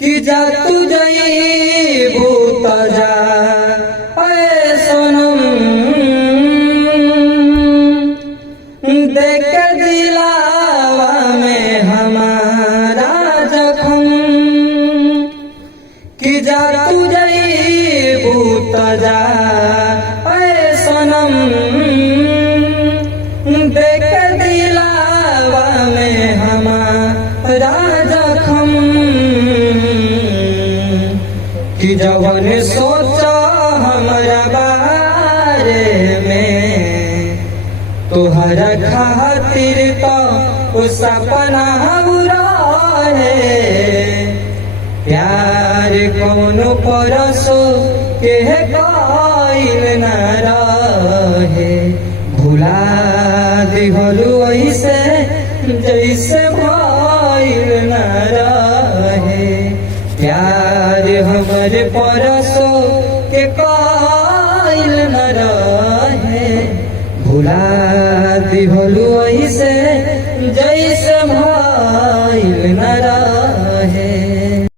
कि जा तू जाइबू त जा ऐ सनम, देख के दिलावा में हमारा जख्म। कि जा तू जाइबू त जा ऐ सनम, देख के दिलावा में हमारा जख्म। कि जवन सोचा हमारा बारे में, तोहरा खातिर तो सपना रहे। प्यार कौनो परसो के कायल न रहे, भुला दिहलु ऐसे जैसे भइल न रहे। प्यार हमरे परसो के कायल न रहे, भुला दिहलु ऐसे